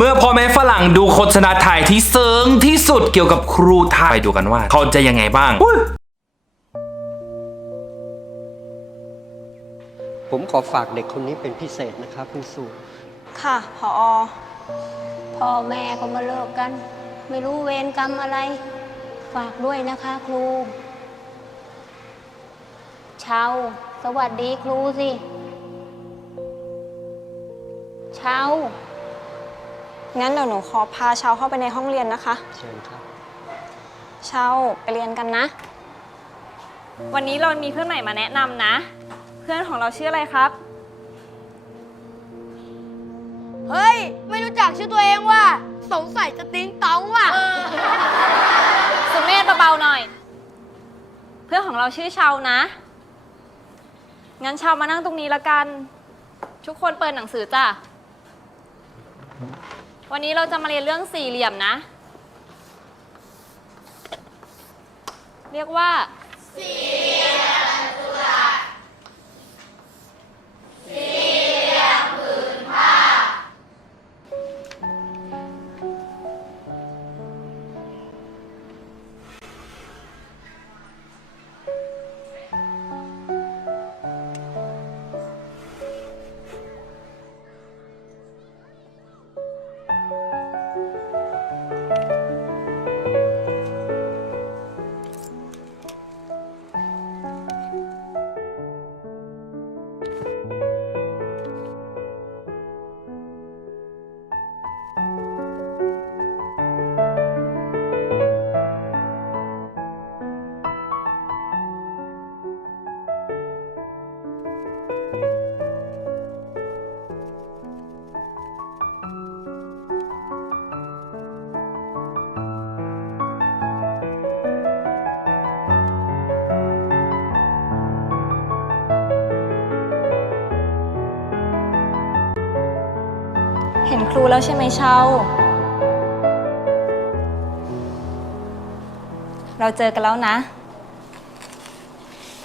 เมื่อพ่อแม่ฝรั่งดูโฆษณาถ่ายที่เซิงที่สุดเกี่ยวกับครูไทยไปดูกันว่า เขาจะยังไงบ้างอุ๊ยผมขอฝากเด็กคนนี้เป็นพิเศษนะครับคุณสูค่ะพอพ่อแม่ก็มาเลิกกัน ไม่รู้เวรกรรมอะไร ฝากด้วยนะคะครูเชาสวัสดีครูสิเชา งั้นเดี๋ยวหนูขอพาเชาเข้าไปในห้องเรียนนะคะ เชิญครับ เชาไปเรียนกันนะ วันนี้เรามีเพื่อนใหม่มาแนะนำนะ เพื่อนของเราชื่ออะไรครับ เฮ้ย ไม่รู้จักชื่อตัวเองว่าสงสัยจะติ้งต้องว่ะ สุเมธเบาๆหน่อย เพื่อนของเราชื่อเชานะ งั้นเชามานั่งตรงนี้ละกัน ทุกคนเปิดหนังสือจ้ะ วันนี้เราจะมาเรียนเรื่องสี่เหลี่ยมนะ เรียกว่า เห็นครูแล้วใช่ไหมเชาเราเจอกันแล้วนะ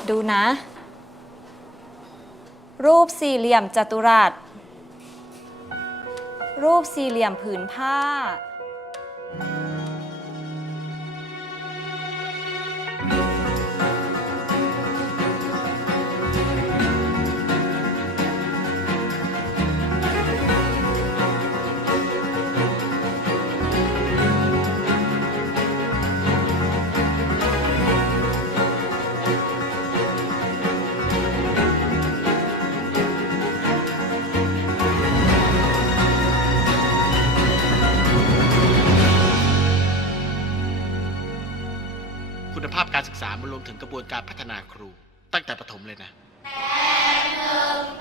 ดูนะ รูปสี่เหลี่ยมจัตุรัส รูปสี่เหลี่ยมผืนผ้า มันรวมถึงกระบวนการพัฒนาครู ตั้งแต่ประถมเลยนะเ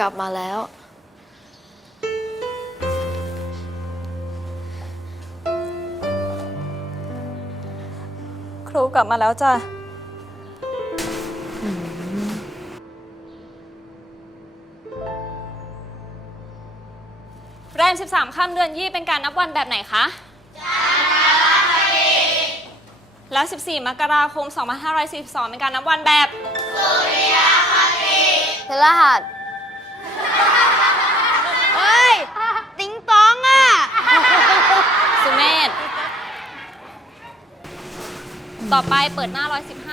กลับมาแล้ว ครูกลับมาแล้วจ้ะ แรม 13 ค่ำเดือนยี่เป็นการนับวันแบบไหนคะแล้ว 14 มกราคม 2542 เป็นการนับวันแบบเพลรหัส เฮ้ย ติงตองอะ สุเมธ ต่อไปเปิดหน้า 115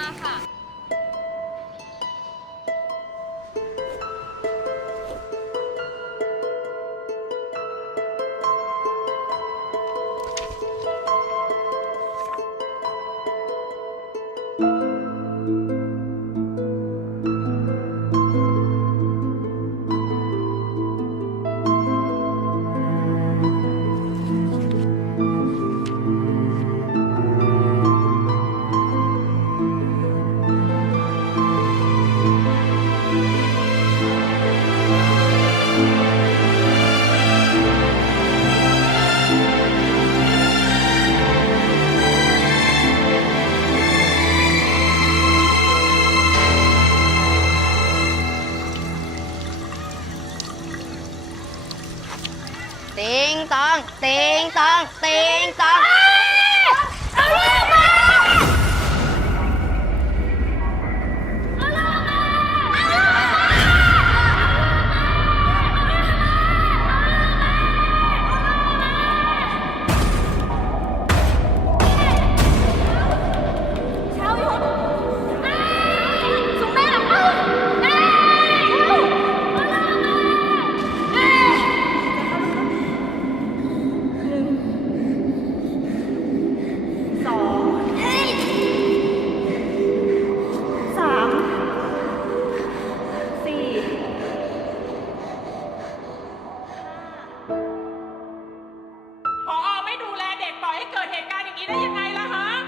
งตอง ติงตอง ติงตอง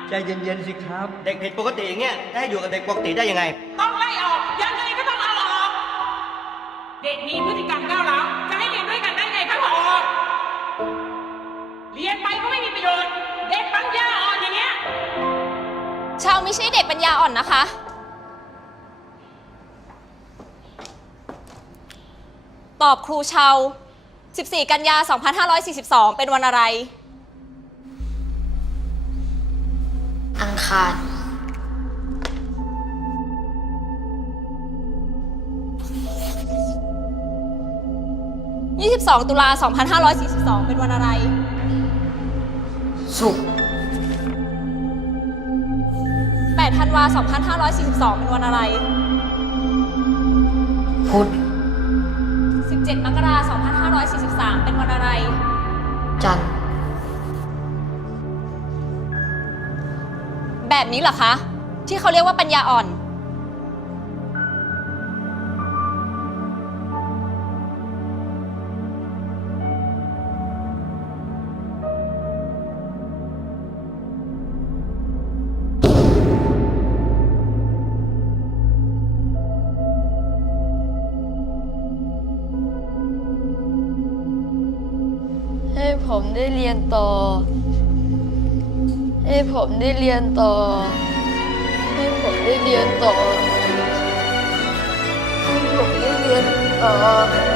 ใจเย็นๆสิครับ เด็กผิดปกติอย่างเงี้ยจะให้อยู่กับเด็กปกติได้ยังไง ต้องไล่ออก ยังไงก็ต้องเอาออก เด็กมีพฤติกรรมก้าวร้าว จะให้เรียนด้วยกันได้ไงครับพอเรียนไปก็ไม่มีประโยชน์ เด็กปัญญาอ่อนอย่างเงี้ย ชาวไม่ใช่เด็กปัญญาอ่อนนะคะ ตอบครูชาว 14 กันยา 2542 เป็นวันอะไร อังคาร22 ตุลา 2542 เป็นวันอะไรศุกร์8ธันวา 2542 เป็นวันอะไร พุธ17 มกราคม2543 เป็นวันอะไร จันทร์ แบบนี้เหรอคะ ที่เขาเรียกว่าปัญญาอ่อน ให้ผมได้เรียนต่อ ให้ผมได้เรียนต่อ ให้ผมได้เรียนต่อให้ผมได้เรียนต่อ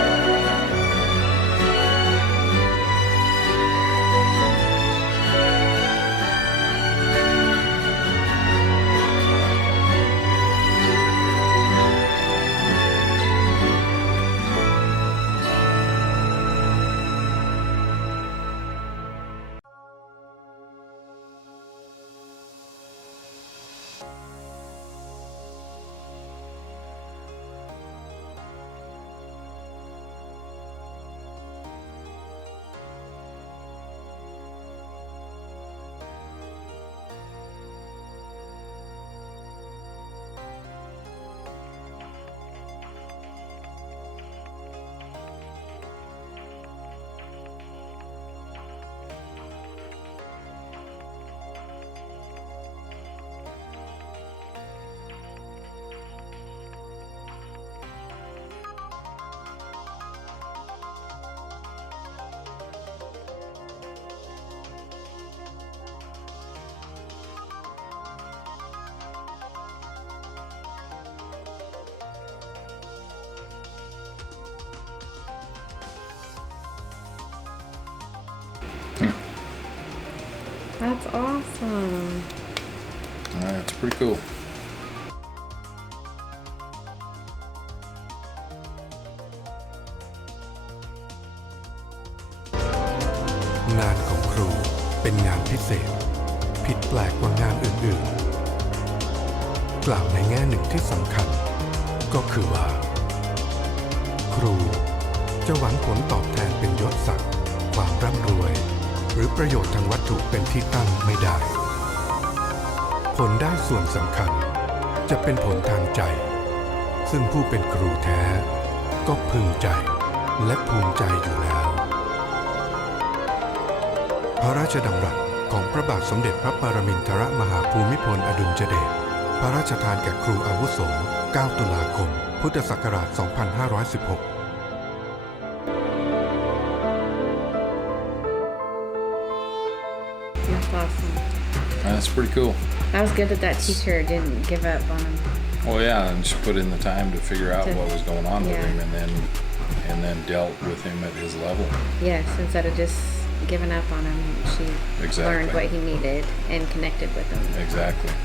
That's awesome. That's pretty cool. งานของครูเป็นงานพิเศษ ผิดแปลกกว่างานอื่นๆ กล่าวในแง่หนึ่งที่สำคัญ ก็คือว่า ครูจะหวังผลตอบแทนเป็นยศศักดิ์ความร่ำรวยห รือประโยชน์ทางวัตถุเป็นที่ตั้งไม่ได้ ผลได้ส่วนสำคัญจะเป็นผลทางใจ ซึ่งผู้เป็นครูแท้ ก็พึงใจและภูมิใจอยู่แล้ว พระราชดำรัสของพระบาทสมเด็จพระปรมินทรมหาภูมิพลอดุลยเดชพระราชทานแก่ครูอาวุโส 9 ตุลาคม พุทธศักราช 2516 awesome. That's pretty cool. That was good that that teacher didn't give up on him. Well, yeah, and she put in the time to figure out To- what was going on with yeah. him, and then and then dealt with him at his level. Yes, instead of just giving up on him, she Exactly. learned what he needed and connected with him. Exactly.